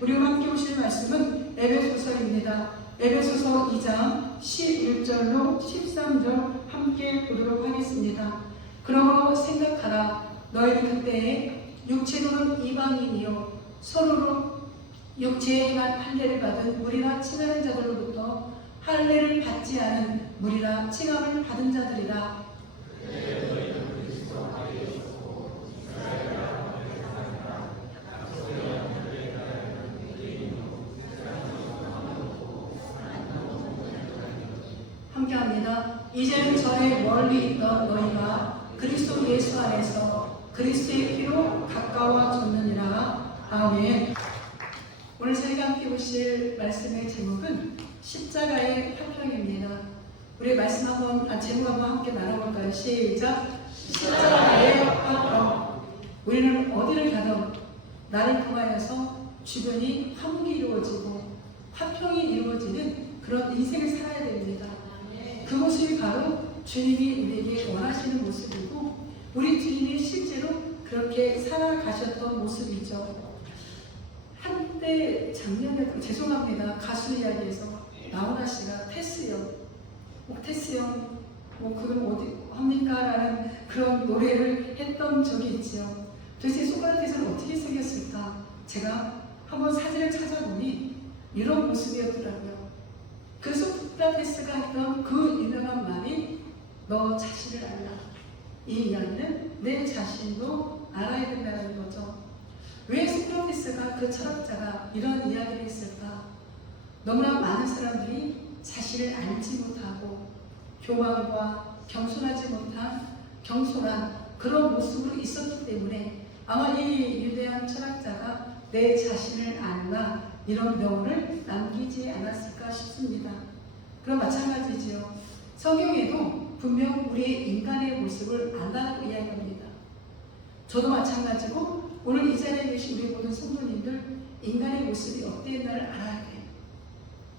우리가 함께 보실 말씀은 에베소서입니다. 에베소서 2장 11절로 13절 함께 보도록 하겠습니다. 그러므로 생각하라. 너희는 그때에 육체로는 이방인이요 서로로 육체에 행한 할례를 받은 무리라 칭하는 자들로부터 할례를 받지 않은 무리라 칭함을 받은 자들이라. 함께합니다. 이제는 전에 멀리 있던 너희가 그리스도 예수 안에서 그리스도의 피로 가까워졌느니라. 아멘. 오늘 저희가 함께 보실 말씀의 제목은 십자가의 화평입니다. 우리 말씀 제목 한번 함께 나눠볼까요? 시작. 십자가의 화평. 우리는 어디를 가든 나를 통하여서 주변이 화목이 이루어지고 화평이 이루어지는 그런 인생을 살아야 됩니다. 그 모습이 바로 주님이 우리에게 원하시는 모습이고 우리 주님이 실제로 그렇게 살아가셨던 모습이죠. 한때 작년에 죄송합니다. 가수 이야기에서 나훈아 씨가 테스형 그건 어디 합니까? 라는 그런 노래를 했던 적이 있지요. 도대체 소크라테스는 어떻게 생겼을까? 제가 한번 사진을 찾아보니 이런 모습이었더라고요. 그 소크라테스가 했던 그 유명한 말이 너 자신을 알라. 이 이야기는 내 자신도 알아야 된다는 거죠. 왜 소크라테스가 그 철학자가 이런 이야기를 했을까? 너무나 많은 사람들이 자신을 알지 못하고 교만과 겸손하지 못한 경솔한 그런 모습으로 있었기 때문에 아마 이 유대한 철학자가 내 자신을 알라 이런 명언을 남기지 않았을까 싶습니다. 그럼 마찬가지지요. 성경에도 분명 우리의 인간의 모습을 안다고 이야기합니다. 저도 마찬가지고 오늘 이 자리에 계신 우리 모든 성도님들 인간의 모습이 어땠나를 알아야 돼요.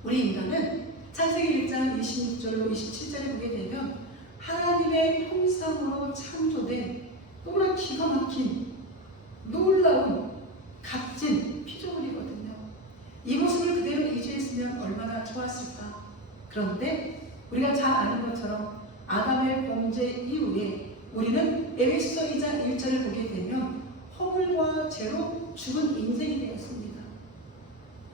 우리 인간은 창세기 1장 26절로 27절에 보게 되면 하나님의 형상으로 창조된 너무나 기가 막힌 놀라운 값진 피조물이거든요. 이 모습을 그대로 유지했으면 얼마나 좋았을까. 그런데 우리가 잘 아는 것처럼 아담의 범죄 이후에 우리는 에베소서 2장 1절을 보게 되면 허물과 죄로 죽은 인생이 되었습니다.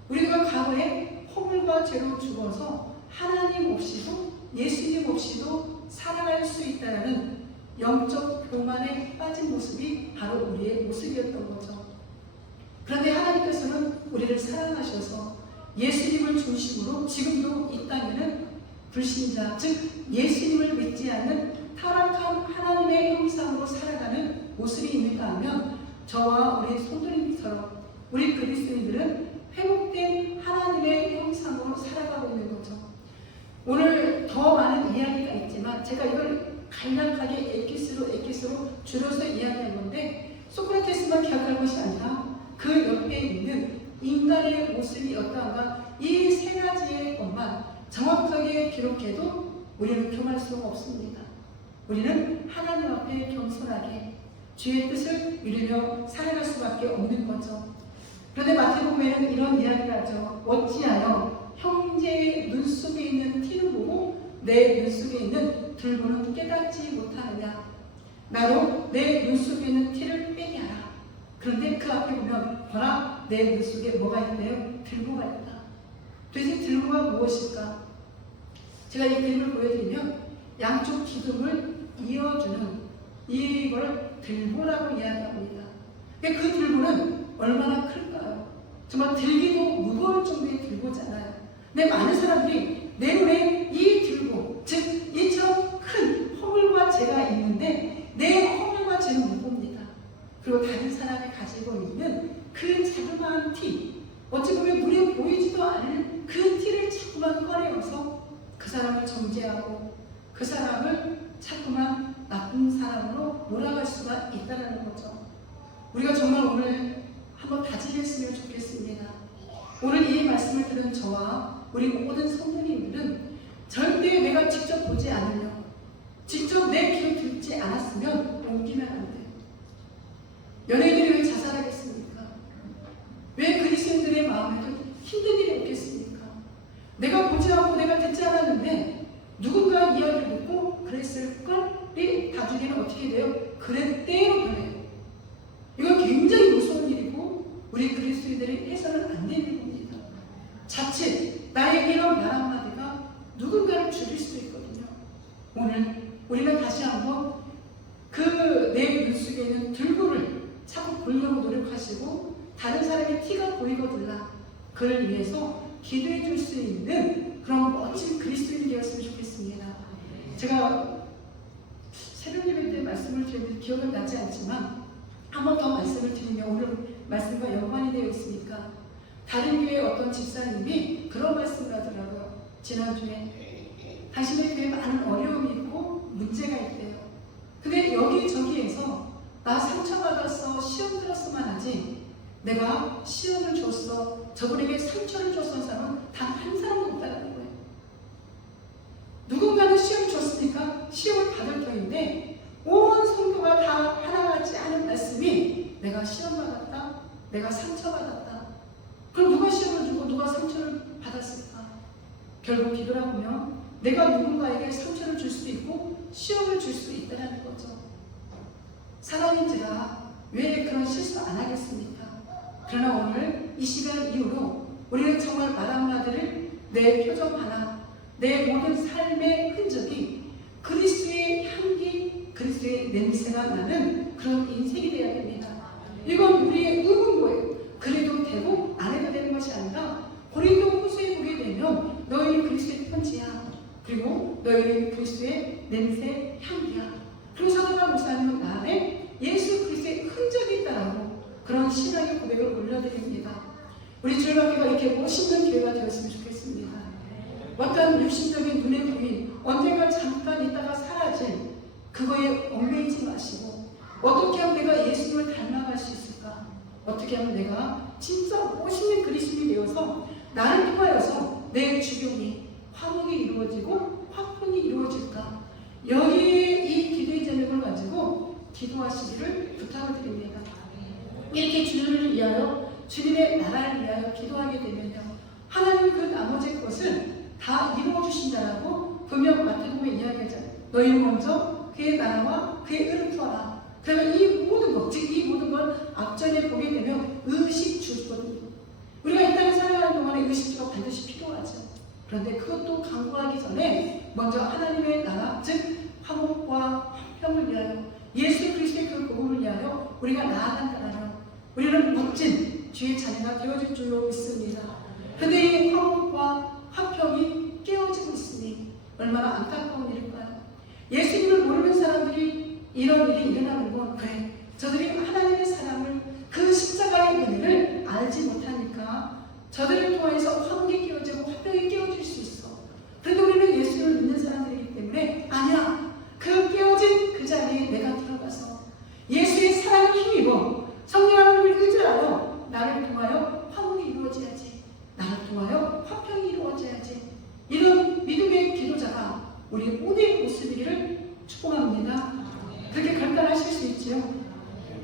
우리가 과거에 허물과 죄로 죽어서 하나님 없이도 예수님 없이도 살아갈 수 있다는 영적 교만에 빠진 모습이 바로 우리의 모습이었던 거죠. 그런데 하나님께서는 우리를 사랑하셔서 예수님을 중심으로 지금도 이 땅에는 불신자, 즉 예수님을 믿지 않는 타락한 하나님의 형상으로 살아가는 모습이 있는가 하면 저와 우리 성도님처럼 우리 그리스도인들은 회복된 하나님의 형상으로 살아가고 있는 거죠. 오늘 더 많은 이야기가 있지만 제가 이걸 간략하게 에키스로 줄여서 이야기한 건데 소크라테스만 기억할 것이 아니라 그 옆에 있는 인간의 모습이 어떠한가 이 세 가지의 것만 정확하게 기록해도 우리는 교만할 수가 없습니다. 우리는 하나님 앞에 겸손하게 주의 뜻을 이루며 살아갈 수밖에 없는 거죠. 그런데 마태복음에는 이런 이야기를 하죠. 어찌하여 형제의 눈 속에 있는 티를 보고 내 눈 속에 있는 들보는 깨닫지 못하느냐. 나도 내 눈 속에 있는 티를 빼게 하라. 그런데 그 앞에 보면 봐라 내 눈 속에 뭐가 있대요? 들보가 있다. 도대체 들보가 무엇일까? 제가 이 그림을 보여드리면 양쪽 기둥을 이어주는 이걸 들보라고 이야기합니다. 그 들보는 얼마나 클까요? 정말 들기도 무거울 정도의 들보잖아요. 근데 많은 사람들이 내 눈에 이 들보, 즉 이처럼 큰 허물과 죄가 있는데 내 허물과 죄는 못 봅니다. 그리고 다른 사람이 가지고 있는 그 자그마한 티, 어찌 보면 눈에 보이지도 않을 그 티를 자꾸만 꺼내어서 그 사람을 정죄하고 그 사람을 자꾸만 나쁜 사람으로 몰아갈 수가 있다는 거죠. 우리가 정말 오늘 한번 다짐했으면 좋겠습니다. 오늘 이 말씀을 들은 저와 우리 모든 성도님들은 절대 내가 직접 보지 않으면, 직접 내 귀로 듣지 않았으면 옮기면 안 돼요. 연예인들이 왜 자살하겠습니까? 왜 그리스도인들의 마음 내가 보지 않고 내가 듣지 않았는데 누군가 이야기를 듣고 그랬을 걸이 나중에는 어떻게 돼요? 그랬대로 변해요. 이건 굉장히 무서운 일이고 우리 그리스도인들이 해서는 안 되는 겁니다. 자칫 나의 이런 말 한마디가 누군가를 죽일 수도 있거든요. 오늘 우리는 다시 한번 그 내 눈속에 있는 들고를 자꾸 보려고 노력하시고 다른 사람의 티가 보이거든요. 그를 위해서 기도해 줄 수 있는 그런 멋진 그리스도인이 되었으면 좋겠습니다. 제가 새벽 예배 때 말씀을 드렸는데 기억은 나지 않지만 한 번 더 말씀을 드리면 오늘 말씀과 연관이 되어 있으니까 다른 교회 어떤 집사님이 그런 말씀을 하더라고요. 지난주에 당신의 교회에 많은 어려움이 있고 문제가 있대요. 근데 여기저기에서 나 상처받았어, 시험 들었으면 하지 내가 시험을 줬어, 저분에게 상처를 줬던 사람은 단 한 사람도 없다는 거예요. 누군가는 시험 줬으니까 시험을 받을 터인데 온 성도가 다 하나 같지 않은 말씀이 내가 시험 받았다, 내가 상처 받았다. 그럼 누가 시험을 주고 누가 상처를 받았을까? 결국 뒤돌아보면 내가 누군가에게 상처를 줄 수도 있고 시험을 줄 수도 있다는 거죠. 사람인 제가 왜 그런 실수 안 하겠습니까? 그러나 오늘 이 시간 이후로 우리는 정말 말 한마디를 내 표정 하나, 내 모든 삶의 흔적이 그리스도의 향기, 그리스도의 냄새가 나는 그런 인생이 되어야 됩니다. 이건 우리의 의문고예요. 그래도 되고 안 해도 되는 것이 아니라 고린도 후서에 보게 되면 너희는 그리스도의 편지야. 그리고 너희는 그리스도의 냄새, 향기야. 그리고 사도바 목사님은 나에 예수 그리스도의 흔적이 있다라고 그런 신앙의 고백을 올려드립니다. 우리 주일학교가 이렇게 멋있는 교회가 되었으면 좋겠습니다. 어떤 육신적인 눈에 보인 언젠가 잠깐 있다가 사라진 그거에 얽매이지 마시고 어떻게 하면 내가 예수님을 닮아갈 수 있을까? 어떻게 하면 내가 진짜 멋있는 그리스도인이 되어서 나를 통하여서 내 주경이 화목이 이루어지고 화평이 이루어질까? 여기에 이 기도의 제목을 가지고 기도하시기를 부탁을 드립니다. 이렇게 주님을 위하여 주님의 나라를 위하여 기도하게 되면요 하나님 그 나머지 것을 다 이루어 주신다라고 분명 마태복음에 이야기하잖아요. 너희 먼저 그의 나라와 그의 의를 구하라. 그러면 이 모든 것, 즉 이 모든 걸 앞전에 보게 되면 의식주거든요. 우리가 이 땅에 살아가는 동안에 의식주가 반드시 필요하죠. 그런데 그것도 강구하기 전에 먼저 하나님의 나라, 즉 화목과 화평을 위하여 예수 그리스도의 그 복음을 위하여 우리가 나아간다면 우리는 멋진 주의 자녀가 되어질 줄로 믿습니다. 그런데 이 화목과 화평이 깨어지고 있으니 얼마나 안타까운 일일까요? 예수님을 모르는 사람들이 이런 일이 일어나는 건 그래 저들이 하나님의 사랑을 그 십자가의 은혜를 알지 못하니까 저들을 통해서 화목이 깨어지고 화평이 깨어질 수 있어. 그런데 우리는 예수를 믿는 사람들이기 때문에 아니야. 그 깨어진 그 자리에 내가 들어가서 예수의 사랑을 힘입어 성령 하나님을 의지하여 나를 통하여 화목이 이루어져야지. 나를 통하여 화평이 이루어져야지. 이런 믿음의 기도자가 우리 모두의 모습이기를 축복합니다. 그렇게 결단하실 수 있지요.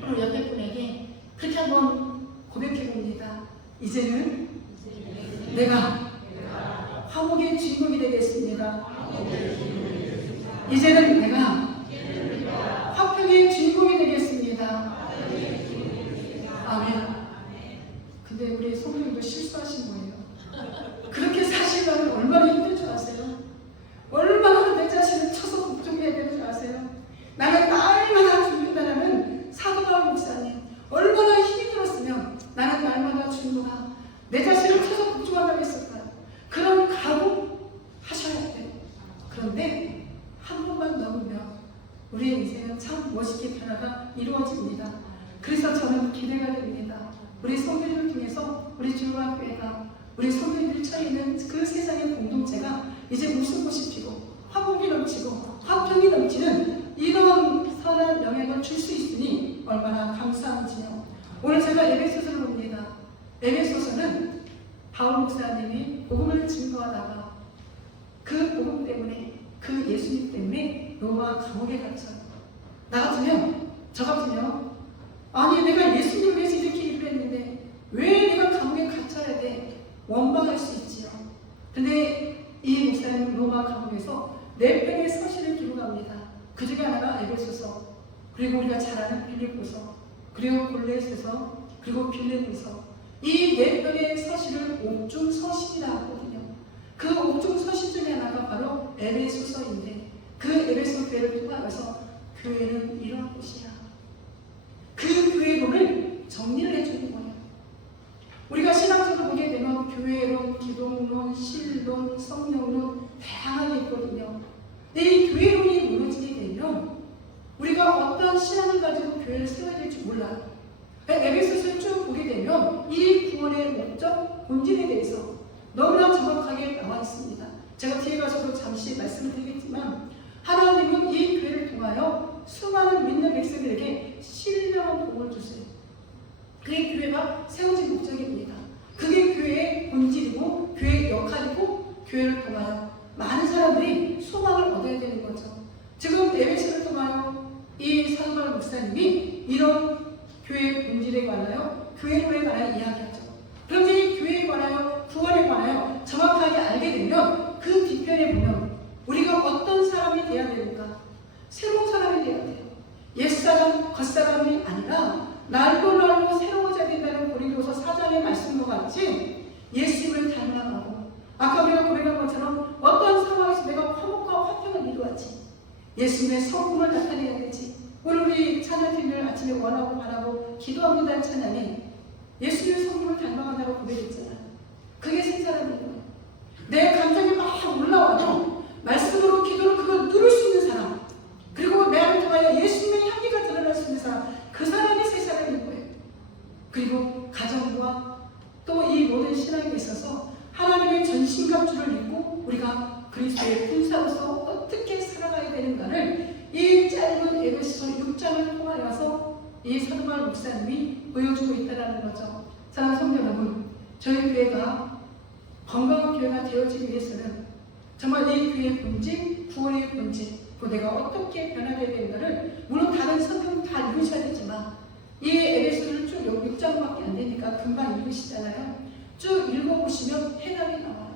오늘 옆에 분에게 그렇게 한번 고백해 봅니다. 이제는 내가 화목의 주인공이 되겠습니다. 이제는 내가 화평의 주인공이 되겠습니다. 아멘. 근데 우리 성도님도 실수하신 거예요. 그렇게 사시려면 얼마나 힘들 줄 아세요? 얼마나 내 자신을 쳐서 걱정해야 되는 줄 아세요? 나는 날마다 죽는다라는 사도바울 목사님 얼마나 힘이 들었으면 나는 날마다 죽는다 내 자신을 쳐서 걱정한다고 했을까요? 그런 각오 하셔야 돼요. 그런데 한 번만 넘으면 우리의 인생은 참 멋있게 변화가 이루어집니다. 그래서 저는 기대가 됩니다. 우리 성도님을 통해서 우리 주일학교가 우리 성도님들이 처해 있는 그 세상의 공동체가 이제 웃음꽃이 피고 화목이 넘치고 화평이 넘치는 이런 선한 영향을 줄 수 있으니 얼마나 감사한지요. 오늘 제가 에베소서를 봅니다. 에베소서는 바울 목사님이 복음을 증거하다가 그 복음 때문에 그 예수님 때문에 로마 감옥에 갇혀요. 나 같으면 저 같으면 아니 내가 예수님을 위해서 이렇게 일을 했는데 왜 내가 감옥에 갇혀야 돼? 원망할 수 있지요. 근데 4편의 서신을 기록합니다. 그 중에 하나가 에베소서, 그리고 우리가 잘 아는 빌립보서, 그리고 골로새서, 그리고 빌립보서. 이 4편의 서신을 옥중 서신이라고 하거든요. 그 옥중 서신 중에 하나가 바로 에베소서인데, 그 에베소 교회를 통하여서 교회는 이런 곳이야. 그 교회론을 정리를 해주는 거예요. 우리가 신학적으로 보게 되면 교회론, 기독론, 신론, 성령론 다양하게 있거든요. 근데 이 교회론이 무너지게 되면 우리가 어떤 신앙을 가지고 교회를 세워야 될지 몰라요. 에베소서를 쭉 보게 되면 이 구원의 목적, 본질에 대해서 너무나 정확하게 나와 있습니다. 제가 뒤에 가서도 잠시 말씀을 드리겠지만, 하나님은 이 교회를 통하여 수많은 믿는 백성들에게 신령한 복을 주세요. 그게 교회가 세워진 목적입니다. 그게 교회의 본질이고 교회의 역할이고, 교회를 통하여 많은 사람들이 소망을 얻어야 되는 거죠. 지금 에베소를 통하여 이 사도 바울 목사님이 이런 교회의 본질에 관하여, 교회론에 관하여 이야기하죠. 그런데 이 교회에 관하여, 구원에 관하여 정확하게 알게 되면 그 뒤편에 보면 우리가 어떤 사람이 되어야 되는가? 새로운 사람이 되어야 돼요. 옛사람, 겉사람이 아니라 날로 날로 새로워져야 된다는 고린도서 4장의 말씀과 같이 예수님을 닮아가고, 아까 우리가 고백한 것처럼 어떤 상황에서 내가 화목과 화평을 이루었지, 예수님의 성품을 나타내야 되지. 오늘 우리 찬양팀을 아침에 원하고 바라고 기도합니다 찬양에 예수님의 성품을 닮아간다고 고백했잖아요. 그게 새 사람이에요. 내 감정이 막 올라와도 말씀으로, 기도로 그걸 누를 수 있는 사람, 그리고 내 안을 통하여 예수님의 향기가 드러날 수 있는 사람, 그 사람이 새 사람인 거예요. 그리고 가정과 또 이 모든 신앙에 있어서 하나님의 전신갑주를 입고 우리가 그리스도의 군사로서 어떻게 살아가야 되는가를 이 짧은 에베소서 6장을 통하여서 이 사도 바울 목사님이 보여주고 있다는 거죠. 사랑하는 성도 여러분, 저희 교회가 건강한 교회가 되어지기 위해서는 정말 이 교회의 본질, 구원의 본질, 그 내가 어떻게 변화되어야 되는가를, 물론 다른 성경 다 읽으셔야 되지만 이 에베소를 쭉 6장밖에 안 되니까 금방 읽으시잖아요. 쭉 읽어보시면 해답이 나와요.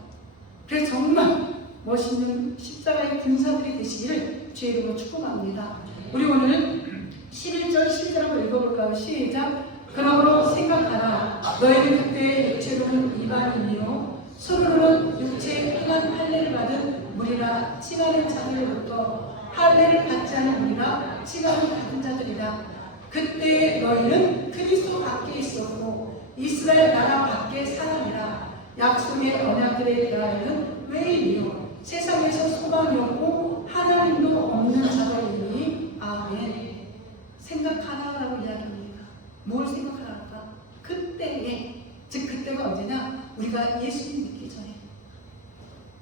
그래서 정말 멋있는 십자가의 군사들이 되시기를 주의 이름으로 축복합니다. 우리 오늘 11절 12절 한번 읽어볼까요? 시작. 그러므로 생각하라. 너희는 그때 육체로는 이방인이요 서로는 육체의 행한 할례를 받은 무리라. 칭하는 자들로부터 할례를 받지 않은 무리라. 칭하는 받은 자들이라. 그때 너희는 그리스도 밖에 있었고 이스라엘 나라 밖에 사람이라. 약속의 언약들에 대하여는 외인이요 세상에서 소망이 없고 하나님도 없는 자들이니. 아멘. 생각하라라고 이야기합니다. 뭘 생각하라까? 그때에, 즉 그때가 언제냐? 우리가 예수님 믿기 전에.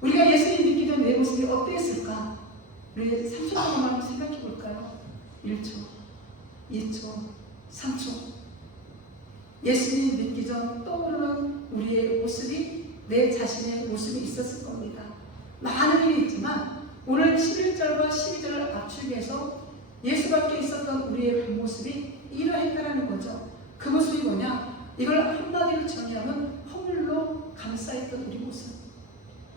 우리가 예수님 믿기 전에 내 모습이 어땠을까? 우리 3초 동안 한번 생각해 볼까요? 1초, 2초, 3초. 예수님 믿기 전 떠오르는 우리의 모습이, 내 자신의 모습이 있었을 겁니다. 많은 일이 있지만 오늘 11절과 12절을 압축해서 예수밖에 있었던 우리의 그 모습이 이러했다는 거죠. 그 모습이 뭐냐? 이걸 한마디로 정의하면 허물로 감싸있던 우리 모습,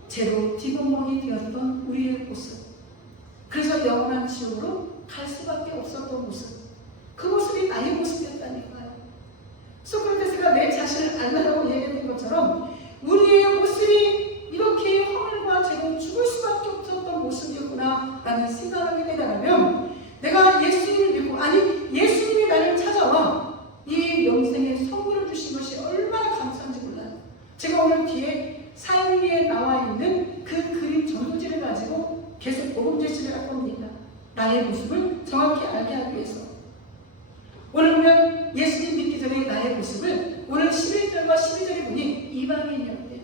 죄로 뒤구멍이 되었던 우리의 모습, 그래서 영원한 지옥으로 갈 수밖에 없었던 모습, 그 모습이 나의 모습이었다니까요. 소크라테스가 내 자신을 알라라고 얘기했던 것처럼 우리의 모습이 이렇게 허물과 죄로 죽을 수밖에 없었던 모습이었구나 라는 생각하게 되다면, 내가 예수님을 믿고, 아니 예수님이 나를 찾아와 이 영생의 선물을 주신 것이 얼마나 감사한지 몰라요. 제가 오늘 뒤에 사용리에 나와 있는 그 그림 전도지를 가지고 계속 복음 제시를 할 겁니다. 나의 모습을 정확히 알게 하기 위해서. 오늘 보면 예수님 믿기 전에 나의 모습을 오늘 11절과 12절에 보니 이방인이었대요.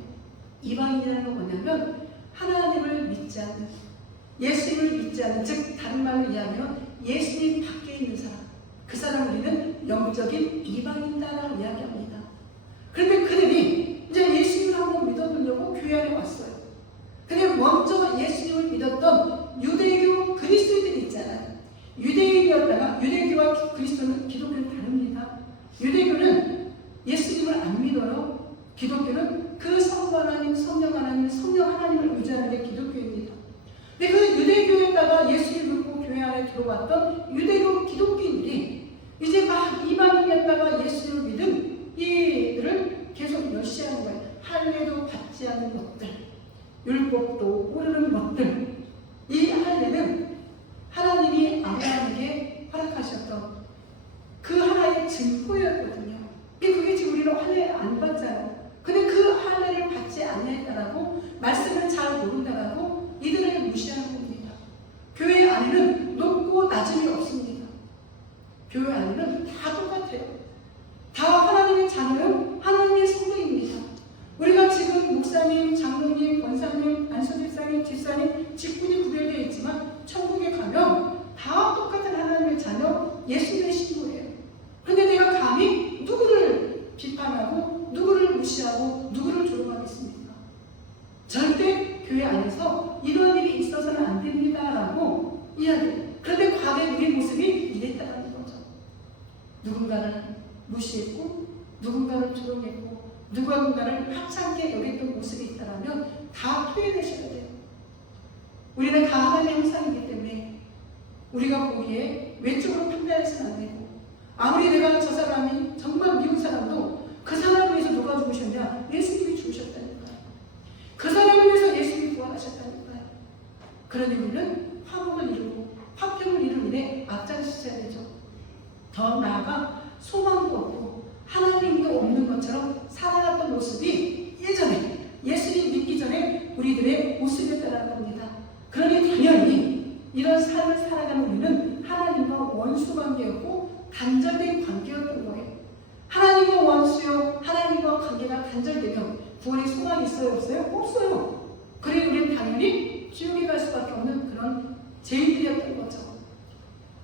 이방인이라는 건 뭐냐면 하나님을 믿지 않는, 예수님을 믿지 않는, 즉 다른 말로 이야기하면 예수님 밖에 있는 사람, 그 사람 우리는 영적인 이방인이라고 이야기합니다. 그런데 그들이 이제 예수님을 한번 믿어보려고 교회 안에 왔어요. 근데 먼저 예수님을 믿었던 유대교 그리스도인들이 있잖아요. 유대인이었다가, 유대교와 그리스도는, 기독교는 다릅니다. 유대교는 예수님을 안 믿어요. 기독교는 그 성부 하나님, 성령 하나님, 성령 하나님을 의지하는 게 기독교입니다. 근데 그 유대교에다가 예수를 믿고 교회 안에 들어왔던 유대교 기독교인들이 이제 막 이방인이었다가 예수를 믿은 이들을 계속 멸시하는 거예요. 할례도 받지 않는 것들, 율법도 모르는 것들. 이 할례는 하나님이 아브라함에게 허락하셨던 그 하나의 증거였거든요. 그게 지금 우리는 할례 안 받잖아요. 근데 그 할례를 받지 않았다라고, 말씀을 잘 모른다라고 이들을 무시하는 겁니다. 교회 안에는 높고 낮음이 없습니다. 교회 안에는 다 똑같아요. 다 하나님의 자녀요, 하나님의 성도입니다. 우리가 지금 목사님, 장로님, 권사님, 안수집사님, 집사님, 직분이 구별되어 있지만 천국에 가면 다 똑같은 하나님의 자녀, 예수님의 신부예요. 그런데 내가 감히 누구를 비판하고 누구를 무시하고 누구를 조롱하겠습니까? 절대 교회 안에서 이런 일이 있어서는 안 됩니다라고 이야기해요. 그런데 과거의 우리 모습이 이랬다는 거죠. 누군가를 무시했고 누군가를 조롱했고 누군가를 하찮게 여겼던 모습이 있다면 다 토해내셔야 돼요. 우리는 다 하나님의 형상이기 때문에 우리가 보기에 외적으로 판단해서는 안 되고, 아무리 내가 저 사람이 정말 미운 사람도 그 사람을 위해서 누가 죽으셨냐? 예수님이 죽으셨다니까요. 그 사람을 위해서 예수님이 부활하셨다니까요. 그러니 우리는 화목을 이루고 화평을 이루는 일에 앞장서셔야 되죠. 더 나아가 소망도 없고 하나님도 없는 것처럼 살아갔던 모습이 예전에 예수님 믿기 전에 우리들의 모습이었다는 겁니다. 그러니 당연히 이런 삶을 살아가는 우리는 하나님과 원수 관계였고 단절된 관계였던 거예요. 하나님과 원수요, 하나님과 관계가 단절되면 구원의 소망이 있어요, 없어요? 없어요. 그래 우리는 당연히 지옥에 갈 수밖에 없는 그런 죄인들이었던 거죠.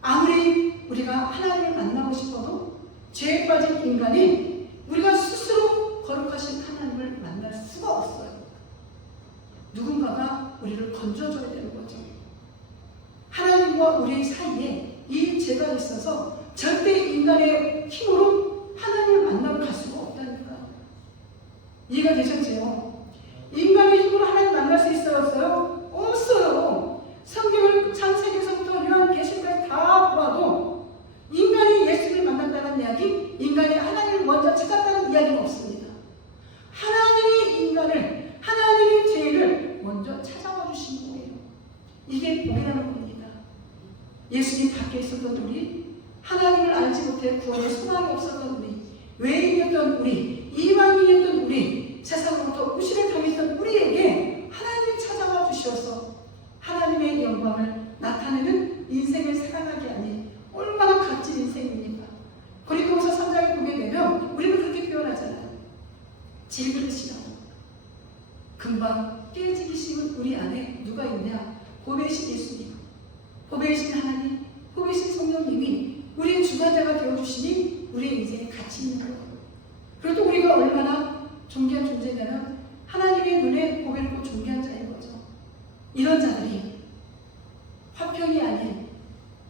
아무리 우리가 하나님을 만나고 싶어도 죄에 빠진 인간이 우리가 스스로 거룩하신 하나님을 만날 수가 없어요. 누군가가 우리를 건져줘야 되는 거죠. 하나님과 우리 사이에 이 죄가 있어서 절대 인간의 힘으로 하나님을 만나러 갈 수가 없다니까. 이해가 되셨지요? 인간의 힘으로 하나님 만날 수 있어요? 없어요. 성경을 창세기서부터 요한계시록까지 다 보아도 인간이 예수를 만났다는 이야기, 인간이 하나님을 먼저 찾았다는 이야기는 없습니다. 하나님이 인간을, 하나님의 죄를 먼저 찾아와 주신 거예요. 이게 복이라는 겁니다. 예수님 밖에 있었던 우리, 하나님을 알지 못해 구원의 소망이 없었던 우리, 외인이었던 우리, 이방인이었던 우리, 세상으로부터 무시를 당했던 우리에게 하나님이 찾아와 주셔서 하나님의 영광을 나타내는 인생을 살아가게 하니 얼마나 값진 인생입니까? 고린도후서 3장에 보게 되면 우리는 그렇게 표현하잖아요. 질그릇이라고. 금방 깨지기 쉬운 우리 안에 누가 있냐? 보배신 예수님, 보배신 하나님, 보배신 성령님이 우리의 주관자가 되어주시니 우리의 인생에 가치 있는 거예요. 그리고 또 우리가 얼마나 존귀한 존재냐면 하나님의 눈에 보배롭고 존귀한 자인 거죠. 이런 자들이 화평이 아닌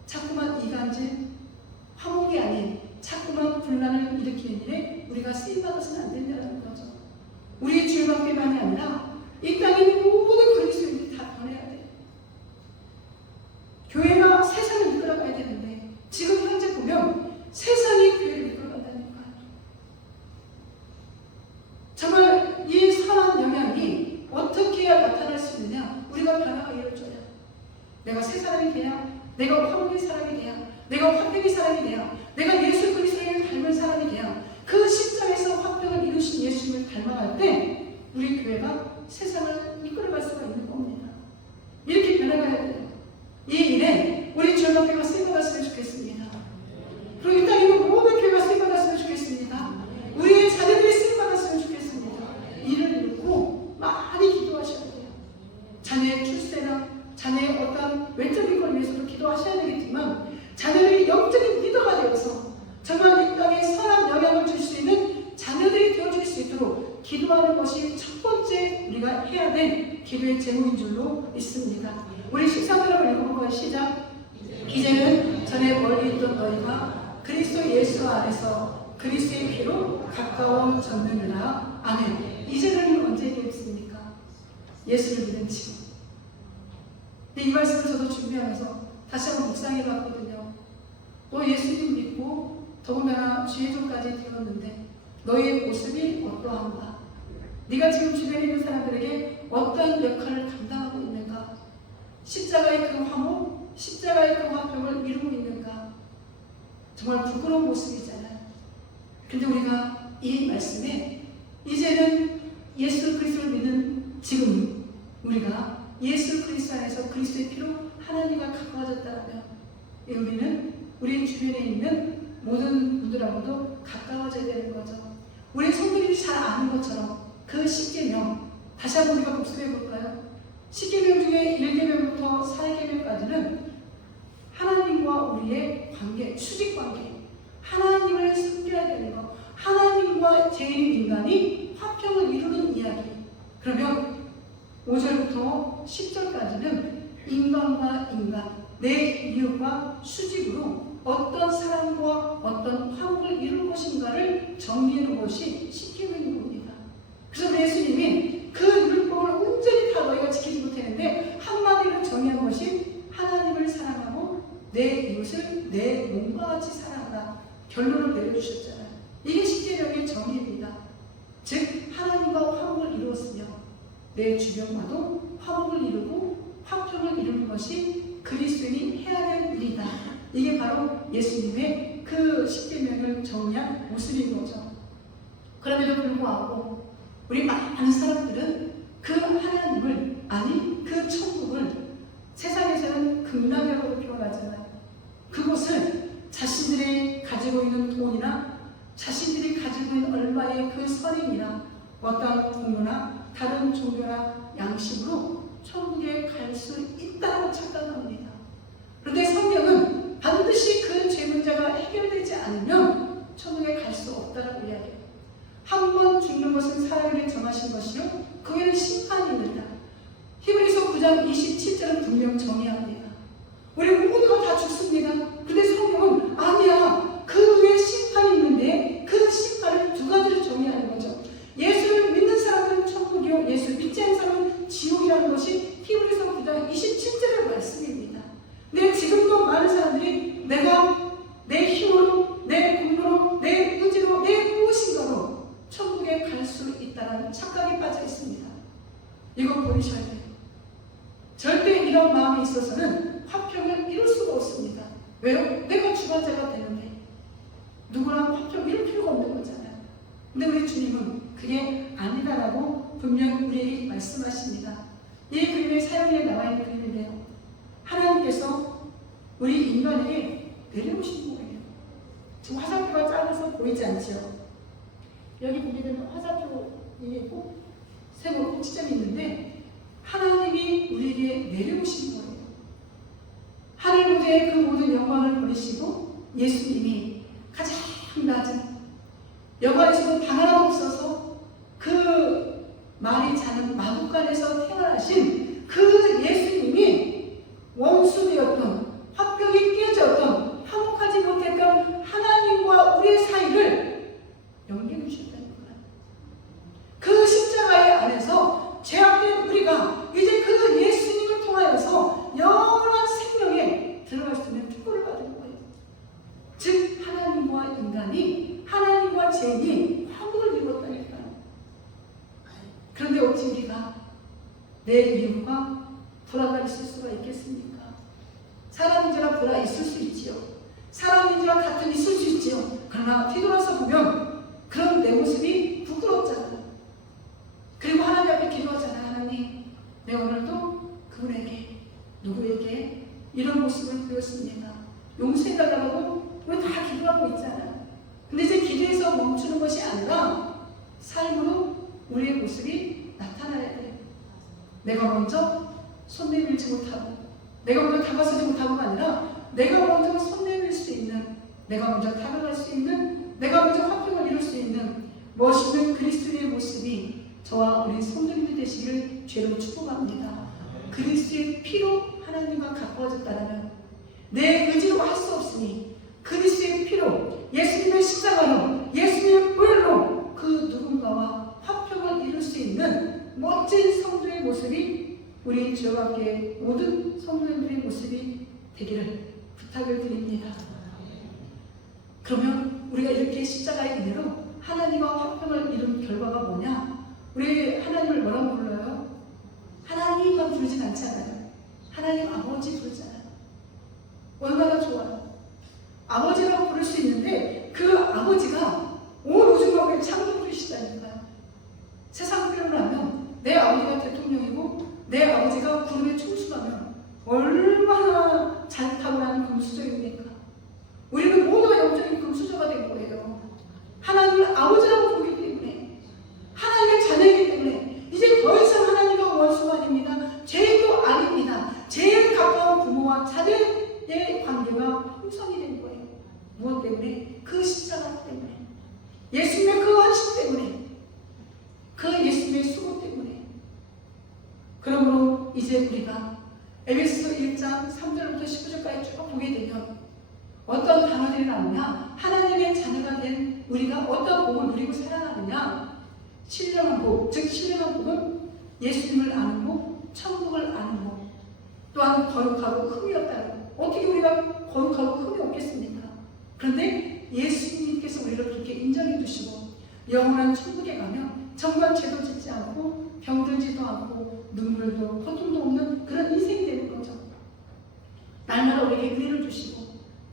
자꾸만 이간질, 화목이 아닌 자꾸만 분란을 일으키는 일에 우리가 쓰임받아서는 안 된다는 거죠. 우리의 죄밖에만이 아니라 이 땅에 있는 모든 그리스도인들이 다 변해야 돼요. 교회가 세상을 이끌어가야 되는데 지금 현재 보면 세상이 교회를 이끌어간다니까요. 정말 이 선한 영향이 어떻게 해야 나타날 수 있느냐? 우리가 변화가 이루어져야, 내가 새 사람이 돼야, 내가 화목의 사람이 돼야, 내가 화평의 사람이 돼야, 내가 예수 그리스도를 닮은 사람이 돼야, 그 십자가에서 화평을 이루신 예수님을 닮아갈 때 우리 교회가 세상을 이끌어갈 수가 있는 겁니다. 이렇게 변해가야 돼요. 이 일에 우리 주연학교가 쓰임받았으면 좋겠습니다. 그리고 이 땅에 있는 모든 교회가 쓰임받았으면 좋겠습니다. 우리의 자녀들이 쓰임받았으면 좋겠습니다. 이를 이루고 많이 기도하셔야 돼요. 자녀의 출세나 자녀의 어떤 외적인 걸 위해서도 기도하셔야 되겠지만 자녀들이 영적인 리더가 되어서 정말 이 땅에 선한 영향을 줄 수 있는 자녀들이 되어줄 수 있도록 기도하는 것이 첫 번째 우리가 해야 될 기도의 제목인 줄로 믿습니다. 우리 13절을 읽어볼까요? 시작. 이제는 전에 멀리 있던 너희가 그리스도 예수 안에서 그리스도의 피로 가까워졌느니라. 아멘. 이제는 언제 되었습니까? 예수를 믿은 지금. 이 말씀을 저도 준비하면서 다시 한번 묵상해 봤거든요. 너 예수님 믿고 더군다나 주의종까지 되었는데 너의 모습이 어떠한가? 네가 지금 주변에 있는 사람들에게 어떤 역할을 감당하고 있는가? 십자가의 그 화목, 십자가의 그 화평을 이루고 있는가? 정말 부끄러운 모습이잖아요. 근데 우리가 이 말씀에 이제는 예수 그리스도를 믿는 지금 우리가 예수 그리스도 안에서 그리스도의 피로 하나님과 가까워졌다면 우리는 우리 주변에 있는 모든 분들하고도 가까워져야 되는 거죠. 우리 성도들이 잘 아는 것처럼 그 10계명 다시 한번 우리가 복습해 볼까요? 10계명 중에 1계명부터 4계명까지는 하나님과 우리의 관계, 수직관계, 하나님을 섬겨야 되는 것, 하나님과 죄인 인간이 화평을 이루는 이야기. 그러면 5절부터 10절까지는 인간과 인간, 내 이웃과 수직으로 어떤 사랑과 어떤 화목을 이룰 것인가를 정리해 놓은 것이 10계명인 겁니다. 그래서 예수님이 그 율법을 온전히 다 너희가 지키지 못했는데 한마디로 정의한 것이 하나님을 사랑하고 내 이웃을 내 몸과 같이 사랑하라. 결론을 내려주셨잖아요. 이게 10계명의 정의입니다. 즉 하나님과 화목을 이루었으며 내 주변과도 화목을 이루고 화평을 이루는 것이 그리스도인이 해야 될 일이다. 이게 바로 예수님의 그 10계명을 정의한 모습인 거죠. 그럼에도 불구하고 우리 많은 사람들은 그 하나님을, 아니 그 천국을 세상에서는 극락이라고 표현하잖아요. 그곳을 자신들이 가지고 있는 돈이나 자신들이 가지고 있는 얼마의 그 선행이나 어떤 종교나 다른 종교나 양심으로 천국에 갈 수 있다고 착각합니다. 그런데 성경은 반드시 그 죄 문제가 해결되지 않으면 천국에 갈 수 없다라고 이야기해요. 한 번 죽는 것은 사람에게 정하신 것이요 그 후에는 심판입니다. 히브리서 9장 27절은 분명 정의합니다. 우리 모두가 다 죽습니다. 근데 성경은 아니야. 그 후에 심판이 있는데 그 심판을 두 가지로 정의하는 거죠. 예수를 믿는 사람은 천국이요 예수 믿지 않는 사람은 지옥이라는 것이 히브리서 9장 27절의 말씀입니다. 근데 지금도 많은 사람들이 내가 내 힘으로, 내 공로로, 내 의지로, 내 무엇인가로 천국에 갈 수 있다는 착각에 빠져 있습니다. 이거 버리셔야 돼요. 절대 이런 마음에 있어서는 화평을 이룰 수가 없습니다. 왜요? 내가 주관자가 되는데 누구랑 화평을 이룰 필요가 없는 거잖아요. 근데 우리 주님은 그게 아니다라고 분명히 우리에게 말씀하십니다. 이 그림의 사용에 나와 있는 그림인데요. 하나님께서 우리 인간에게 내려오신 거예요. 지금 화살표가 작아서 보이지 않죠? 여기 보게 되면 화살표 있고 세모 꼭지점이 있는데 하나님이 우리에게 내려오신 거예요. 하늘 무대의 그 모든 영광을 버리시고 예수님이 가장 낮은 영광에서도 단 하나도 없어서 그 말이 자는 마구간에서 태어나신 그 예수님이 원수되었던 화평이 깨졌던 화목하지 못했던 하나님과 우리의 사이를 연결해 주셨다는 거예요. 그 십자가의 안에서 죄악된 우리가 이제 그 예수님을 통하여서 영원한 생명에 들어갈 수 있는 특권을 받은 거예요. 즉 하나님과 인간이, 하나님과 죄인이 화목을 이루었다니까요. 그런데 어찌 우리가 내 이웃과 불화가 있을 수가 있겠습니까? 사람인지라 불화 있을 수 있지요. 사람인지라 다툼 있을 수 있지요. 그러나 뒤돌아서 보면 그런 내 모습이 부끄럽잖아요. 그리고 하나님 앞에 기도하잖아요. 하나님, 내가 오늘도 그분에게, 누구에게 이런 모습을 보였습니다. 용서해달라고 우리 다 기도하고 있잖아요. 근데 이제 기도에서 멈추는 것이 아니라 삶으로 우리의 모습이 나타나야 돼요. 내가 먼저 손 내밀지 못하고, 내가 먼저 다가서지 못하고가 아니라 내가 먼저 손 내밀 수 있는, 내가 먼저 다가갈 수 있는, 내가 먼저 화평을 이룰 수 있는 멋있는 그리스도의 모습이 저와 우리 성도님들 되시기를 죄로 축복합니다. 그리스도의 피로 하나님과 가까워졌다면 내 의지로 할 수 없으니 그리스도의 피로, 예수님의 십자가로, 예수님의 보혈로 그 누군가와 화평을 이룰 수 있는 멋진 성도의 모습이 우리 주와 함께 모든 성도님들의 모습이 되기를 부탁을 드립니다. 그러면 우리가 이렇게 십자가의 은혜로 하나님과 화평을 이룬 결과가 뭐냐? 우리 하나님을 뭐라고 불러요? 하나님만 부르진 않지 않아요? 하나님 아버지 부르잖아요. 얼마나 좋아요. 아버지라고 부를 수 있는데 그 아버지가 온 우주만을 창조주시다니까요. 세상 표현을 하면 내 아버지가 대통령이고 내 아버지가 구름에 충수하면 얼마나 잘 타고난 금수저입니까? 우리는 모두가 영적인 금수저가 된 거예요. 하나님을 아버지라고 부르기 때문에, 하나님의 자녀이기 때문에 이제 더 이상 하나님과 원수가 아닙니다. 죄도 아닙니다. 제일 가까운 부모와 자녀의 관계가 형성이 된 거예요. 무엇 때문에? 그 십자가 때문에, 예수님의 그 헌신 때문에, 그 예수님의 수고 때문에. 그러므로 이제 우리가 에베소서 1장 3절부터 19절까지 쭉 보게 되면 어떤 단어들이 나오냐? 하나님의 자녀가 된 우리가 어떤 복을 누리고 살아가느냐? 신령한 복, 즉 신령한 복은 예수님을 아는 복, 천국을 아는 복, 또한 거룩하고 흠이 없다는 것. 어떻게 우리가 거룩하고 흠이 없겠습니까? 그런데 예수님께서 우리를 그렇게 인정해 주시고 영원한 천국에 가면 정말 죄도 짓지 않고 병들지도 않고 눈물도 고통도 없는 그런 인생이 되는 거죠. 날마다 우리에게 은혜를 주시고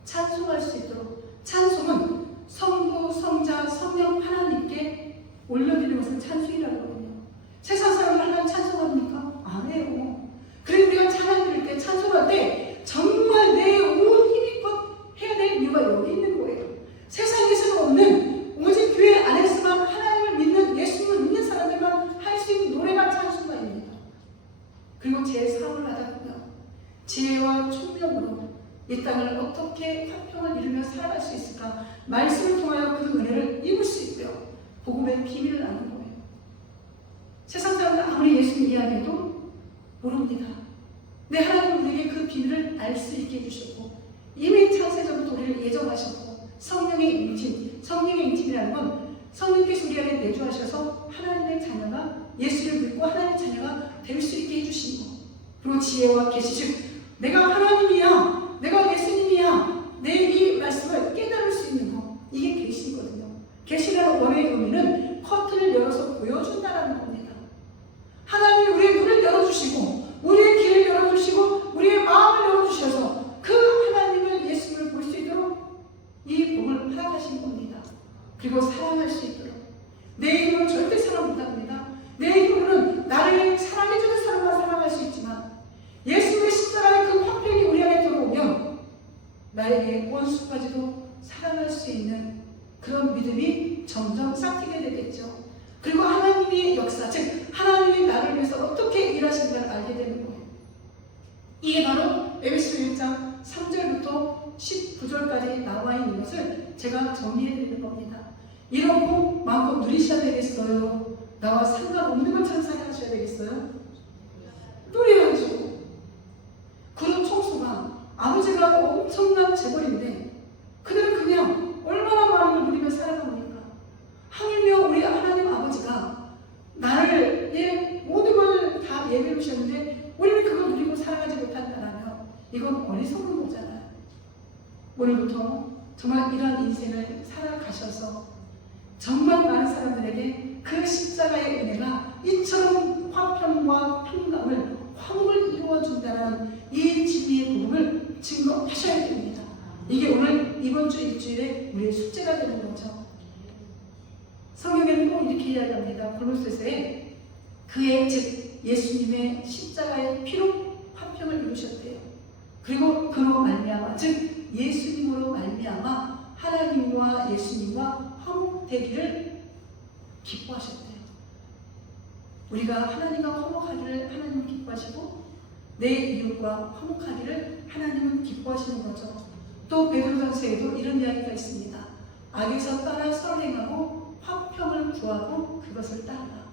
찬송할 수 있도록, 찬송은 성부, 성자, 성령 하나님께 올려드리는 것은 찬송이라고 하거든요. 세상 사람들 하나님 찬송합니까? 안 해요. 그래서 우리가 찬양 드릴 때, 찬송할 때 정말 내 온 힘껏 해야 될 이유가 여기 있는 거예요. 세상에서는 없는, 오직 교회 안에서만 하나님을 믿는, 예수님을 믿는 사람들만 할 수 있는 노래가 찬송가입니다. 그리고 제 삶을 하다 보면 지혜와 총명으로 이 땅을 어떻게 화평을 이루며 살아갈 수 있을까? 말씀을 통하여 그 은혜를 입을 수 있고요. 복음의 비밀을 아는 거예요. 세상 사람들 아무리 예수님 이야기해도 모릅니다. 내 하나님은 우리에게 그 비밀을 알 수 있게 해주셨고 이미 창세전부터 우리를 예정하셨고 성령의 인침, 성령의 인침이라는 건 성령께서 우리 안에 내주하셔서 하나님의 자녀가, 예수를 믿고 하나님의 자녀가 될 수 있게 해주신 것. 그리고 지혜와 계시, 즉 내가 하나님이야, 내가 예수님이야, 내 이 말씀을 깨달을 수 있는 것, 이게 계시거든요. 계시라는 원어의 의미는 커튼을 열어서 보여준다라는 겁니다. 하나님이 우리의 눈을 열어주시고 우리의 길을 열어주시고 우리의 마음을 열어주셔서 그 하나님을, 예수님을 볼 수 있도록 이 복을 허락하신 겁니다. 그리고 사랑할 수 있도록. 내 힘으로 절대 사랑 못합니다. 내 힘으로는 나를 사랑해주는 사람만 사랑할 수 있지만 예수님의 십자가의 그 화평이 우리 안에 들어오면 나에게 원수까지도 사랑할 수 있는 그런 믿음이 점점 쌓이게 되겠죠. 그리고 하나님의 역사, 즉 하나님이 나를 위해서 어떻게 일하신가를 알게 되는 거예요. 이게 바로 에베소 1장 3절부터 19절까지 나와 있는 것을 제가 정리해 드리는 겁니다. 이런 복 마음껏 누리셔야 되겠어요? 나와 상관없는 것처럼 살아가셔야 되겠어요? 누려야죠. 그런 총수가 아버지가 엄청난 재벌인데 그들은 그냥 얼마나 많은 걸 누리며 살아갑니까? 하물며 우리 하나님 아버지가 나를 모든 걸 다 예배해 주셨는데 우리는 그걸 누리고 살아가지 못한다면 이건 어리석은 거잖아요. 오늘부터 정말 이런 인생을 살아가셔서 정말 많은 사람들에게 그 십자가의 은혜가 이처럼 화평과 평강을, 화목을 이루어준다는 이 진리의 복음을 증거하셔야 됩니다. 이게 오늘 이번 주 일주일에 우리의 숙제가 되는 거죠. 성경에는 꼭 이렇게 이야기합니다. 골로새서에 그의, 즉 예수님의 십자가의 피로 화평을 이루셨대요. 그리고 그로 말미암아, 즉 예수님으로 말미암아 하나님과 예수님과 화목되기를 기뻐하셨대요. 우리가 하나님과 화목하기를 하나님은 기뻐하시고 내 이웃과 화목하기를 하나님은 기뻐하시는 거죠. 또 베드로전서에도 이런 이야기가 있습니다. 악에서 떠나 선행하고 화평을 구하고 그것을 따르라.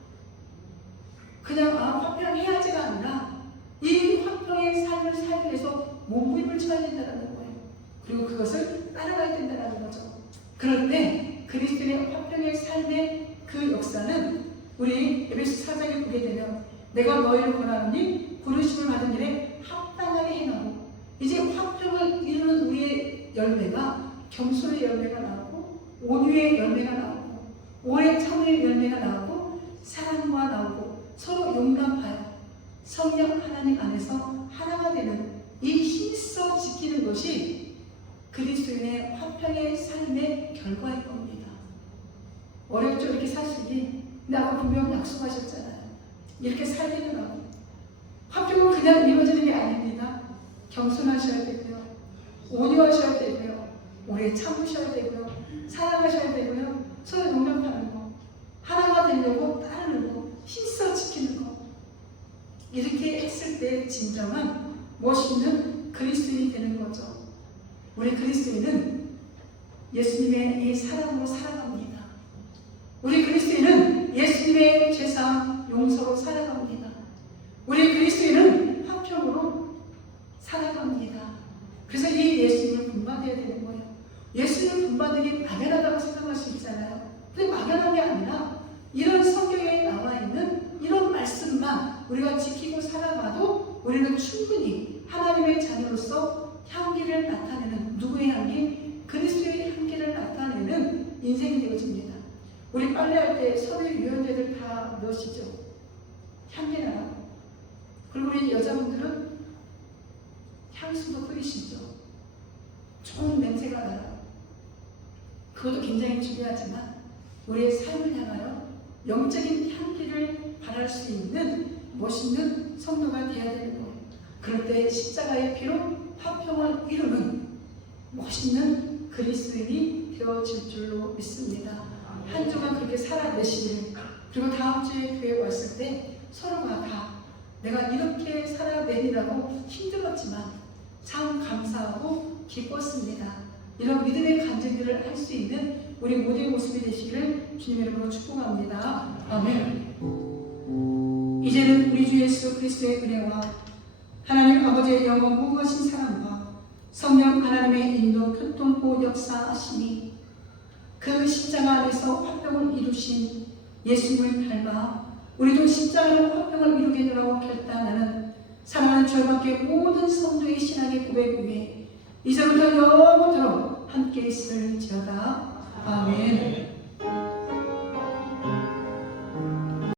그냥 화평해야지가 아니라 이 화평의 삶을 살기 위해서 몸부림을 쳐야 된다는 거예요. 그리고 그것을 따라가야 된다는 거죠. 그럴 때 그리스도의 화평의 삶의 그 역사는 우리 에베소 4장에 보게 되면 내가 너희를 권하노니 부르심을 받은 일에 합당하게 행하고. 이제 화평을 이루는 우리의 열매가 겸손의 열매가 나오고, 온유의 열매가 나오고, 오래 참을 열매가 나오고, 사랑과 나오고, 서로 용납하여 성령 하나님 안에서 하나가 되는 이 힘써 지키는 것이 그리스도인의 화평의 삶의 결과일 겁니다. 어렵죠, 이렇게 사시기. 근데 아까 분명 약속하셨잖아요. 이렇게 살기는 하고. 화평은 그냥 이루어지는 게 아닙니다. 겸손하셔야 되고요, 온유하셔야 되고요, 오래 참으셔야 되고요, 사랑하셔야 되고요, 서로 용납하는 거, 하나가 되려고 따르는 거, 힘써 지키는 거. 이렇게 했을 때 진정한 멋있는 그리스도인이 되는 거죠. 우리 그리스도인은 예수님의 이 사랑으로 살아갑니다. 우리 그리스도인은 예수님의 죄사함 용서로 살아갑니다. 우리 그리스도인은 화평으로 살아갑니다. 그래서 이 예수님을 본받아야 되는 거예요. 예수님을 본받는 게 막연하다고 생각할 수 있잖아요. 근데 막연한 게 아니라 이런 성경에 나와 있는 이런 말씀만 우리가 지키고 살아가도 우리는 충분히 하나님의 자녀로서 향기를 나타내는, 누구의 향기? 그리스도의 향기를 나타내는 인생이 되어집니다. 우리 빨래할 때 섬유 유연제들 다 넣으시죠? 향기 나라고. 그리고 우리 여자분들은 향수도 뿌리시죠. 좋은 냄새가 나요. 그것도 굉장히 중요하지만 우리의 삶을 향하여 영적인 향기를 발할 수 있는 멋있는 성도가 되어야 되는 거예요. 그럴 때 십자가의 피로 화평을 이루는 멋있는 그리스도인이 되어질 줄로 믿습니다. 한 주간 그렇게 살아내시길, 그리고 다음 주에 교회 왔을 때 서로가 다 내가 이렇게 살아내리라고 힘들었지만 참 감사하고 기뻤습니다. 이런 믿음의 간증들을 할 수 있는 우리 모두의 모습이 되시기를 주님의 이름으로 축복합니다. 아멘. 이제는 우리 주 예수 그리스도의 은혜와 하나님 아버지의 영원 무거우신 사랑과 성령 하나님의 인도 교통보 역사하시니 그 십자가 안에서 화평을 이루신 예수님을 닮아 우리도 십자가로 화평을 이루겠노라고 결단하는 사랑하는 주님께 모든 성도의 신앙의 고백 위에 이제부터 영원토록 함께 있을지어다. 아멘.